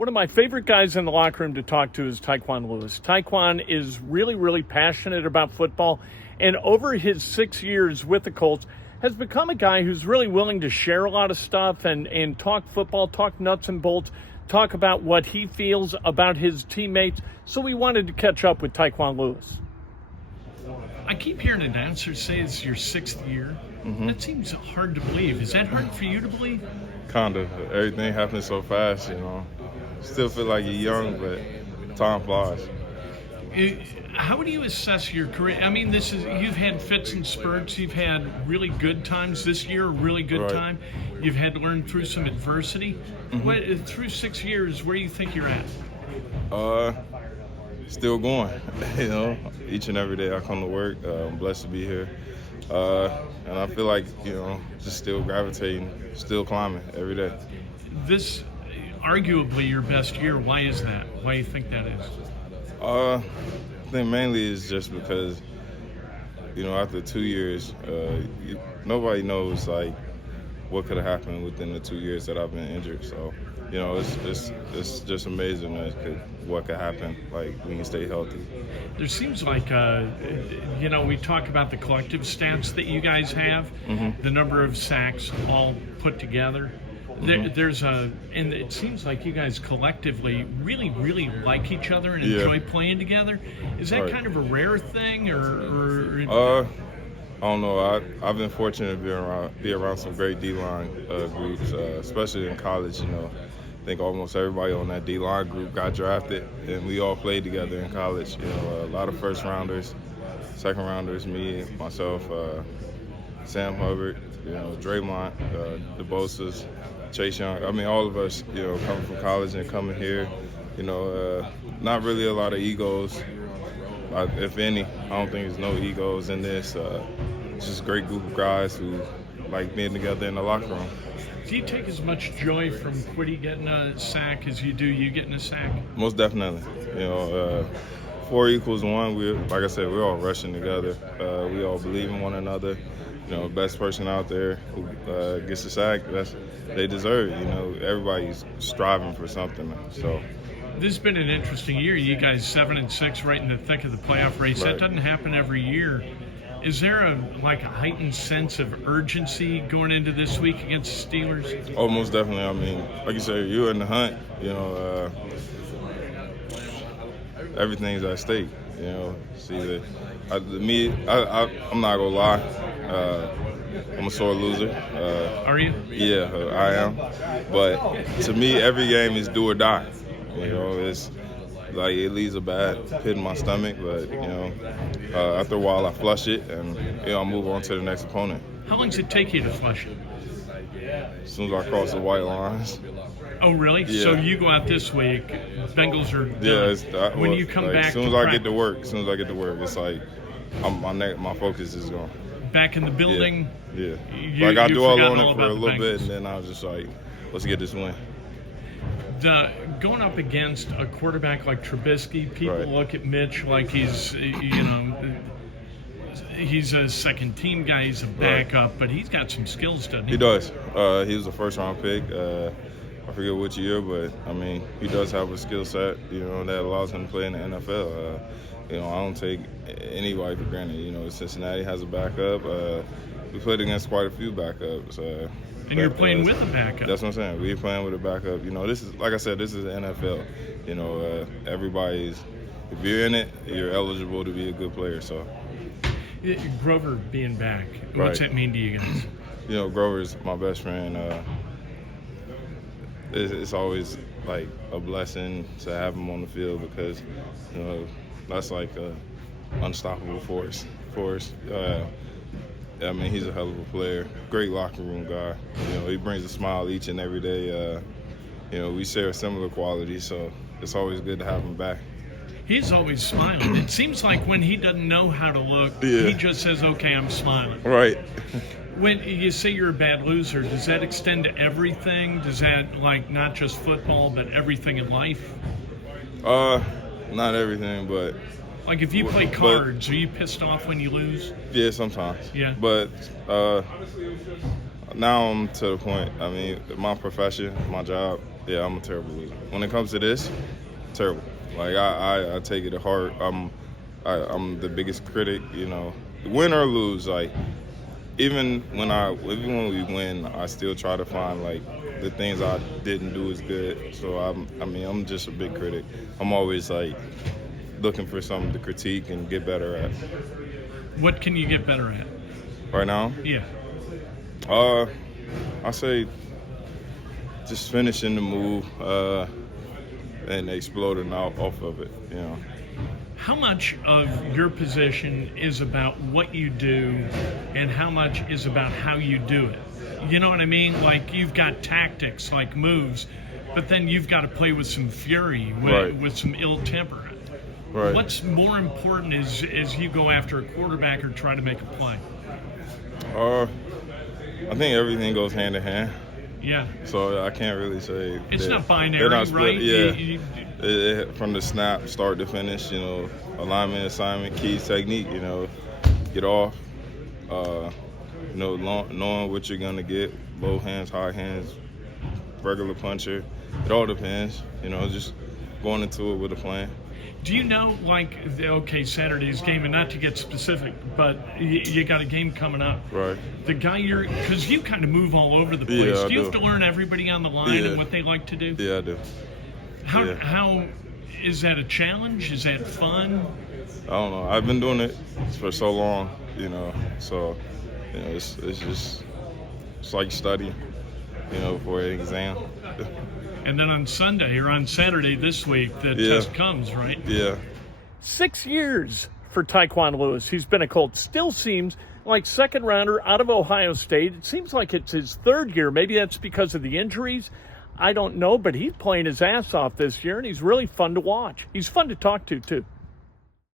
One of my favorite guys in the locker room to talk to is Tyquan Lewis. Tyquan is really, really passionate about football, and over his 6 years with the Colts has become a guy who's really willing to share a lot of stuff and talk football, talk nuts and bolts, talk about what he feels about his teammates. So we wanted to catch up with Tyquan Lewis. I keep hearing announcers say it's your 6th year. Mm-hmm. That seems hard to believe. Is that hard for you to believe? Kind of. Everything happens so fast, Still feel like you're young, but time flies. How would you assess your career? I mean, you've had fits and spurts. You've had really good times this year, a really good time. You've had to learn through some adversity. Mm-hmm. Through 6 years, where do you think you're at? Still going. Each and every day I come to work. I'm blessed to be here. And I feel like, just still gravitating, still climbing every day. This arguably your best year. Why is that? Why do you think that is? I think mainly is just because, after 2 years, nobody knows what could have happened within the 2 years that I've been injured. So, it's just amazing what could happen when you stay healthy. There seems like we talk about the collective stats that you guys have, the number of sacks all put together. And it seems like you guys collectively really, really like each other and enjoy playing together. Is that kind of a rare thing, or? I don't know. I've been fortunate to be around some great D-line groups, especially in college. I think almost everybody on that D-line group got drafted, and we all played together in college. A lot of first rounders, second rounders, me, myself, Sam Hubbard, Draymond, DeBosas, Chase Young. I mean, all of us, coming from college and coming here, not really a lot of egos. If any, I don't think there's no egos in this. It's just a great group of guys who like being together in the locker room. Do you take as much joy from Quiddy getting a sack as you do you getting a sack? Most definitely. 4 equals 1. Like I said, we're all rushing together. We all believe in one another. Best person out there who gets a sack, they deserve it. Everybody's striving for something. So this has been an interesting year. You guys 7-6, right in the thick of the playoff race. Right. That doesn't happen every year. Is there a heightened sense of urgency going into this week against the Steelers? Oh, most definitely. I mean, like you said, you're in the hunt. Everything's at stake. I'm not gonna lie. I'm a sore loser. Are you? Yeah, I am. But to me, every game is do or die. It's like it leaves a bad pit in my stomach. But after a while, I flush it and I move on to the next opponent. How long does it take you to flush it? As soon as I cross the white lines. Oh, really? Yeah. So you go out this week, Bengals are done. Yeah. When you come back as soon as I get to work, it's like my focus is gone. Back in the building. Yeah. I got to dwell on it for a little bit, and then I was just like, let's get this win. Going up against a quarterback like Trubisky, people look at Mitch like he's a second team guy, he's a backup, but he's got some skills, doesn't he? He does. He was a first round pick. I forget which year, but I mean, he does have a skill set, that allows him to play in the NFL. I don't take anybody for granted. Cincinnati has a backup. We played against quite a few backups. And you're playing with a backup. That's what I'm saying. We're playing with a backup. This is, like I said, this is the NFL. Everybody's, if you're in it, you're eligible to be a good player. So. Grover being back, what's that mean to you guys? Grover's my best friend. It's always like a blessing to have him on the field because, that's like an unstoppable force. I mean, he's a hell of a player, great locker room guy. He brings a smile each and every day. We share similar qualities, so it's always good to have him back. He's always smiling. It seems like when he doesn't know how to look, he just says, okay, I'm smiling. Right. When you say you're a bad loser, does that extend to everything? Does that, not just football, but everything in life? Not everything, but... Like if you play cards, are you pissed off when you lose? Yeah, sometimes. Yeah. But now I'm to the point, I mean, my profession, my job, Yeah, I'm a terrible loser. When it comes to this, terrible. Like I take it to heart. I'm the biggest critic. You know, win or lose. Like even when we win, I still try to find like the things I didn't do as good. So I'm just a big critic. I'm always like looking for something to critique and get better at. What can you get better at? Right now? Yeah. I say just finishing the move and exploding off of it, you know. How much of your position is about what you do and how much is about how you do it? You know what I mean? Like you've got tactics, like moves, but then you've got to play with some fury, with some ill temper. Right. What's more important as you go after a quarterback or try to make a play? I think everything goes hand in hand. Yeah. So I can't really say. It's not binary, they're not split, right? Yeah. From the snap, start to finish, you know, alignment, assignment, keys, technique, you know, get off, you know, knowing what you're going to get, low hands, high hands, regular puncher. It all depends, you know, just going into it with a plan. Do you know, like, Saturday's game, and not to get specific, but you got a game coming up. Right. The guy because you kind of move all over the place. Yeah, do you have to learn everybody on the line and what they like to do? Yeah, I do. How is that a challenge? Is that fun? I don't know. I've been doing it for so long, you know, so, you know, it's like studying, you know, for an exam. And then on Sunday or on Saturday this week, the test comes, right? Yeah. 6 years for Tyquan Lewis. He's been a Colt. Still seems like second rounder out of Ohio State. It seems like it's his third year. Maybe that's because of the injuries. I don't know, but he's playing his ass off this year, and he's really fun to watch. He's fun to talk to, too.